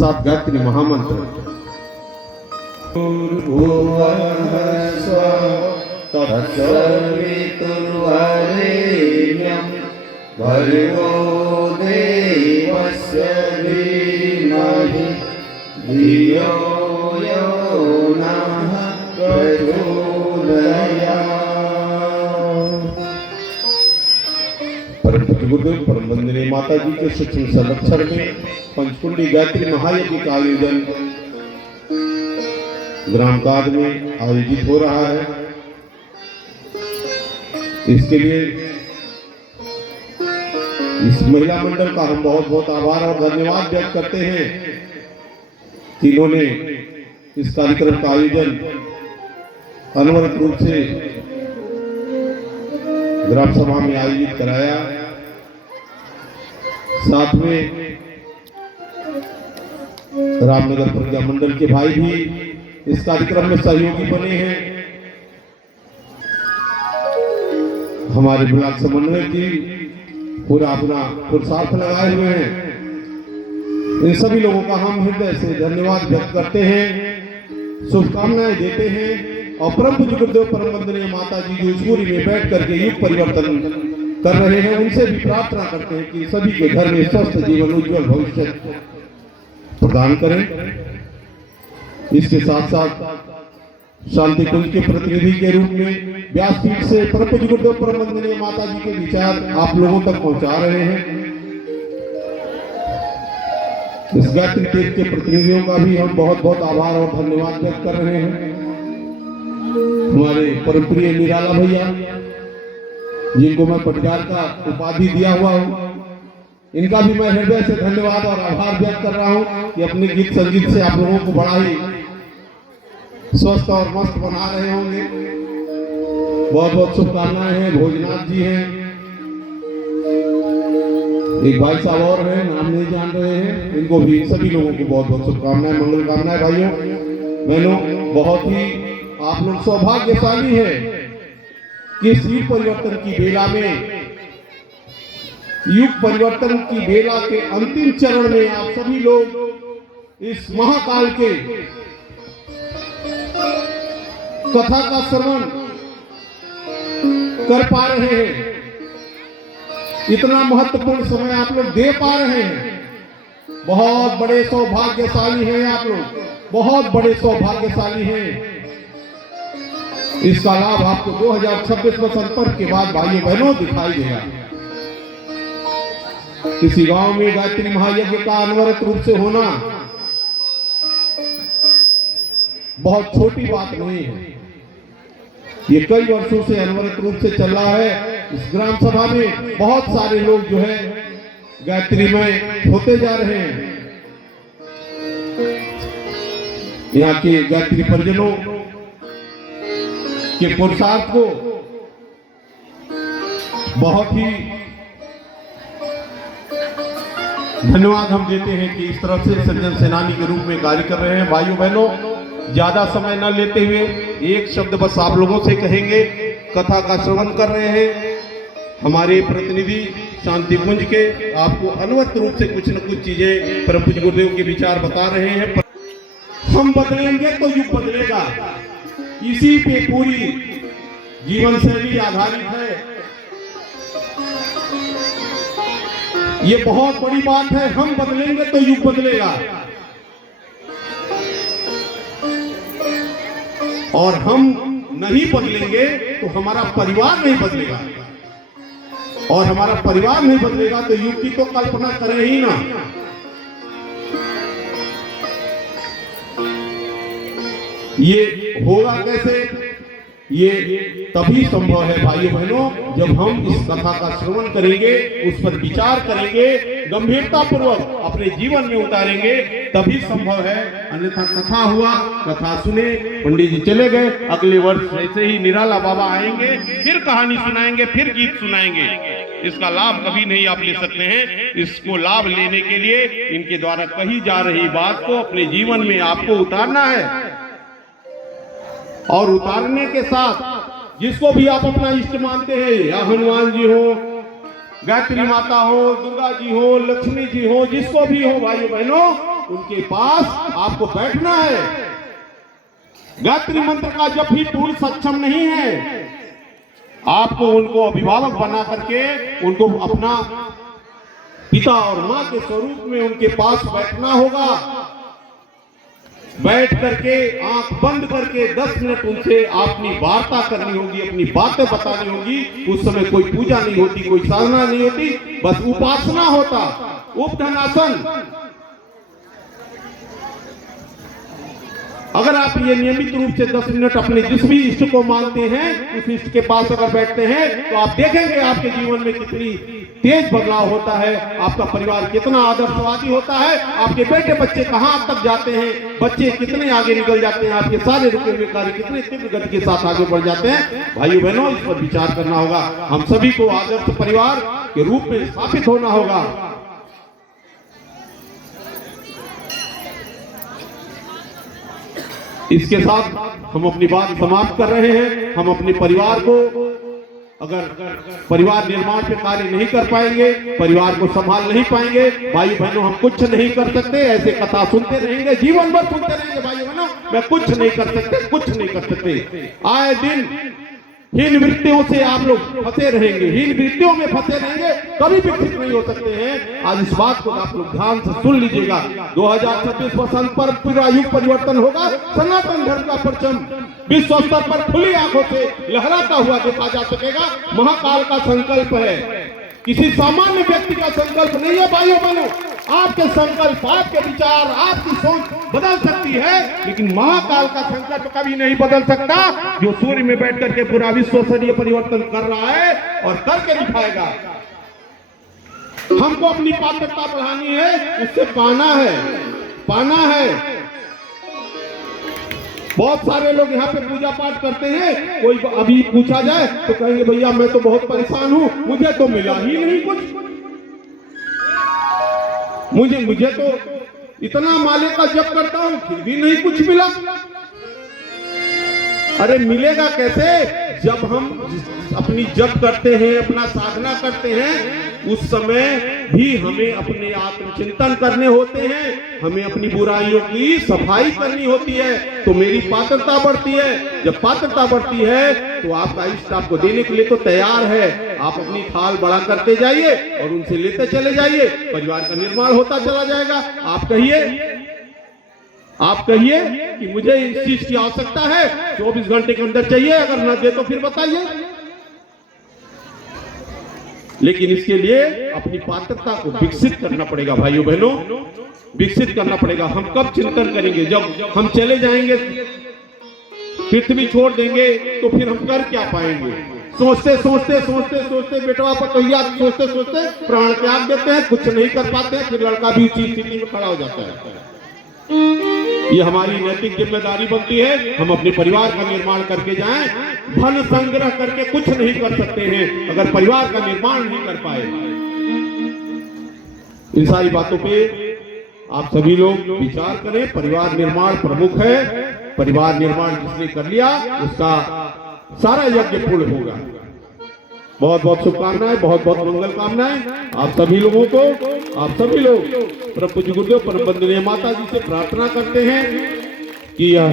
साथ गायत्री महामंत्र। तत्सवितुर्वरेण्यं भर्गो देवस्य धीमहि धियो यो नः प्रचोदयात्। परम पूज्य गुरुदेव परम वंदनीय माता जी के सूक्ष्म संरक्षण में पंचकुंडी गायत्री महायज्ञ का आयोजन ग्राम काद में आयोजित हो रहा है। इसके लिए इस महिला मंडल का हम बहुत बहुत आभार और धन्यवाद व्यक्त करते हैं कि इन्होंने इस कार्यक्रम का आयोजन अनवरत रूप से ग्राम सभा में आयोजित कराया। साथ में रामनगर प्रज्ञा मंडल के भाई भी इस कार्यक्रम में सहयोगी बने हैं। हमारे ब्लॉक समन्वय की पूरा अपना पुरुषार्थ लगाए हुए हैं। इन सभी लोगों का हम हृदय से धन्यवाद व्यक्त करते हैं, शुभकामनाएं देते हैं और परम पूज्य गुरुदेव परम वंदनीय माता जी जो सूर्य में बैठ करके युग परिवर्तन कर रहे हैं, उनसे भी प्रार्थना करते हैं कि सभी के घर में स्वस्थ जीवन उज्जवल भविष्य प्रदान करें। इसके साथ साथ शांति कुंज के प्रतिनिधि के रूप में व्यासपीठ से परम पूज्य गुरुदेव परम वंदनीय माता जी के विचार आप लोगों तक पहुंचा रहे हैं। इस गायत्री तीर्थ के प्रतिनिधियों का भी हम बहुत बहुत आभार और धन्यवाद व्यक्त कर रहे हैं। हमारे परम प्रिय निराला भैया जिनको मैं पटकार का उपाधि दिया हुआ हूँ, इनका भी मैं हृदय से धन्यवाद और आभार व्यक्त कर रहा हूँ कि अपने गीत संगीत से आप लोगों को बड़ा ही स्वस्थ और मस्त बना रहे होंगे। बहुत बहुत शुभकामनाएं हैं। भोजनाथ जी हैं, एक भाई साहब और हैं, नाम नहीं जान रहे हैं, इनको भी सभी लोगों को बहुत बहुत शुभकामनाएं, मंगल कामनाएं। भाइयों बहनों, बहुत ही आप लोग सौभाग्यशाली हैं कि इस युग परिवर्तन की बेला में, युग परिवर्तन की बेला के अंतिम चरण में आप सभी लोग इस महाकाल के कथा का श्रवण कर पा रहे हैं। इतना महत्वपूर्ण समय आप लोग दे पा रहे हैं। बहुत बड़े सौभाग्यशाली हैं आप लोग, बहुत बड़े सौभाग्यशाली हैं। इसका लाभ आपको 2026 में संपर्क के बाद भाइयों बहनों दिखाई देगा। किसी गांव में गायत्री महायज्ञ का अनवरत रूप से होना बहुत छोटी बात नहीं है। ये कई वर्षों से अनवरत रूप से चल रहा है। इस ग्राम सभा में बहुत सारे लोग जो है गायत्री में होते जा रहे हैं। यहाँ के गायत्री परिजनों के पुरुषार्थ को बहुत ही धन्यवाद हम देते हैं कि इस तरह से सज्जन सेनानी के रूप में कार्य कर रहे हैं। भाइयों बहनों, ज्यादा समय न लेते हुए एक शब्द बस आप लोगों से कहेंगे। कथा का श्रवण कर रहे हैं हमारे प्रतिनिधि शांति कुंज के, आपको अनवरत रूप से कुछ न कुछ चीजें परम पूज्य गुरुदेव के विचार बता रहे हैं। हम बदलेंगे तो युग बदलेगा, इसी पे पूरी जीवन शैली आधारित है। ये बहुत बड़ी बात है। हम बदलेंगे तो युग बदलेगा, और हम नहीं बदलेंगे तो हमारा परिवार नहीं बदलेगा, और हमारा परिवार नहीं बदलेगा तो युग की तो कल्पना करें ही ना। ये होगा कैसे? ये तभी संभव है भाइयों बहनों जब हम इस कथा का श्रवण करेंगे, उस पर विचार करेंगे, गंभीरता पूर्वक अपने जीवन में उतारेंगे, तभी संभव है। अन्यथा कथा हुआ, कथा सुने, पंडित जी चले गए, अगले वर्ष ऐसे ही निराला बाबा आएंगे, फिर कहानी सुनाएंगे, फिर गीत सुनाएंगे। इसका लाभ कभी नहीं आप ले सकते हैं। इसको लाभ लेने के लिए इनके द्वारा कही जा रही बात को अपने जीवन में आपको उतारना है, और उतारने के साथ जिसको भी आप अपना इष्ट मानते हैं, या हनुमान जी हो, गायत्री माता हो, दुर्गा जी हो, लक्ष्मी जी हो, जिसको भी हो भाइयों बहनों, उनके पास आपको बैठना है। गायत्री मंत्र का जप ही पूर्ण सक्षम नहीं है। आपको उनको अभिभावक बना करके उनको अपना पिता और मां के स्वरूप में उनके पास बैठना होगा। बैठ करके आंख बंद करके 10 मिनट उनसे अपनी वार्ता करनी होगी, अपनी बातें बतानी होगी। उस समय कोई पूजा नहीं होती, कोई साधना नहीं होती, बस उपासना होता, उपधनासन। अगर आप ये नियमित रूप से 10 मिनट अपने जिस भी इष्ट को मानते हैं उस इष्ट के पास अगर बैठते हैं तो आप देखेंगे आपके जीवन में कितनी तेज बदलाव होता है, आपका परिवार कितना आदर्शवादी होता है, आपके बेटे बच्चे कहां तक जाते हैं, बच्चे कितने आगे निकल जाते हैं, आपके सारे रुके हुए कार्य कितने तीव्र गति के साथ आगे बढ़ जाते हैं। भाइयों बहनों, इस पर विचार करना होगा। हम सभी को आदर्श परिवार के रूप में स्थापित होना होगा। इसके साथ हम अपनी बात समाप्त कर रहे हैं। हम अपने परिवार को अगर परिवार निर्माण पे कार्य नहीं कर पाएंगे, परिवार को संभाल नहीं पाएंगे, भाई बहनों हम कुछ नहीं कर सकते। ऐसे कथा सुनते रहेंगे, जीवन भर सुनते रहेंगे भाई बहनों, मैं कुछ नहीं कर सकते, कुछ नहीं कर सकते। आए दिन हीन वृत्तियों से आप लोग फंसे रहेंगे, हीन वृत्तियों में फंसे रहेंगे, कभी विकसित नहीं हो सकते हैं। आज इस बात को आप लोग ध्यान से सुन लीजिएगा। 2026 वसंत पर पूरा युग परिवर्तन होगा। सनातन धर्म का परचम विश्व स्तर पर खुली आंखों से लहराता हुआ देखा जा सकेगा। महाकाल का संकल्प है, किसी सामान्य व्यक्ति का संकल्प नहीं है। भाइयों बहनों, आपके संकल्प, आपके विचार, आपकी सोच बदल सकती है, लेकिन महाकाल का संकल्प कभी नहीं बदल सकता, जो सूर्य में बैठ करके पूरा विश्व स्तरीय परिवर्तन कर रहा है और करके दिखाएगा। हमको अपनी पात्रता बढ़ानी है, उससे पाना है। बहुत सारे लोग यहाँ पे पूजा पाठ करते हैं, कोई अभी पूछा जाए तो कहेंगे भैया मैं तो बहुत परेशान हूँ, मुझे तो मिला ही नहीं कुछ, मुझे तो इतना माले का जप करता हूँ फिर भी नहीं कुछ मिला। अरे मिलेगा कैसे? जब हम अपनी जप करते हैं, अपना साधना करते हैं, उस समय भी हमें अपने आत्मचिंतन करने होते हैं, हमें अपनी बुराइयों की सफाई करनी होती है, तो मेरी पात्रता बढ़ती है। जब पात्रता बढ़ती है तो आपका इष्ट आपको देने के लिए तो तैयार है। आप अपनी थाल बड़ा करते जाइए और उनसे लेते चले जाइए, परिवार का निर्माण होता चला जाएगा। आप कहिए कि मुझे इस चीज की आवश्यकता है, 24 घंटे के अंदर चाहिए, अगर न दे तो फिर बताइए। लेकिन इसके लिए अपनी पात्रता को विकसित करना पड़ेगा भाइयों बहनों, विकसित करना पड़ेगा। हम कब चिंतन करेंगे? जब हम चले जाएंगे, पृथ्वी छोड़ देंगे, तो फिर हम कर क्या पाएंगे? सोचते बेटवा पतोहिया सोचते प्राण त्याग देते हैं, कुछ नहीं कर पाते हैं, फिर लड़का भी उसी स्थिति में खड़ा हो जाता है। ये हमारी नैतिक जिम्मेदारी बनती है, हम अपने परिवार का निर्माण करके जाएं। धन संग्रह करके कुछ नहीं कर सकते हैं अगर परिवार का निर्माण नहीं कर पाए। इन सारी बातों पे आप सभी लोग विचार करें। परिवार निर्माण प्रमुख है, परिवार निर्माण जिसने कर लिया उसका सारा यज्ञ पूर्ण होगा। बहुत बहुत शुभकामनाएं, बहुत बहुत मंगल कामनाएं आप सभी लोगों को। आप सभी लोग परम पूज्य गुरुदेव परम वंदनीय माता जी से प्रार्थना करते हैं कि यह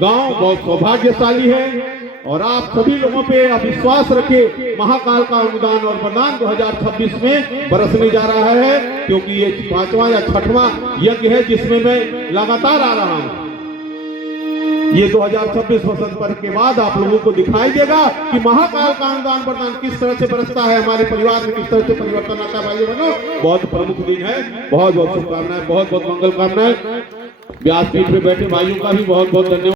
गांव बहुत सौभाग्यशाली है और आप सभी लोगों पे विश्वास रखे। महाकाल का अनुदान और वरदान 2026 में बरसने जा रहा है, क्योंकि ये 5वां या 6वां यज्ञ है जिसमें मैं लगातार आ रहा हूँ। ये 2026 वसंत पर्व के बाद आप लोगों को दिखाई देगा कि महाकाल का अनुदान वरदान किस तरह से बरसता है, हमारे परिवार में किस तरह से परिवर्तन आता है। भाइयों बहनों, बहुत प्रमुख दिन है। बहुत बहुत शुभकामनाएं, बहुत बहुत मंगल कामनाएं। व्यासपीठ में बैठे भाइयों का भी बहुत बहुत धन्यवाद।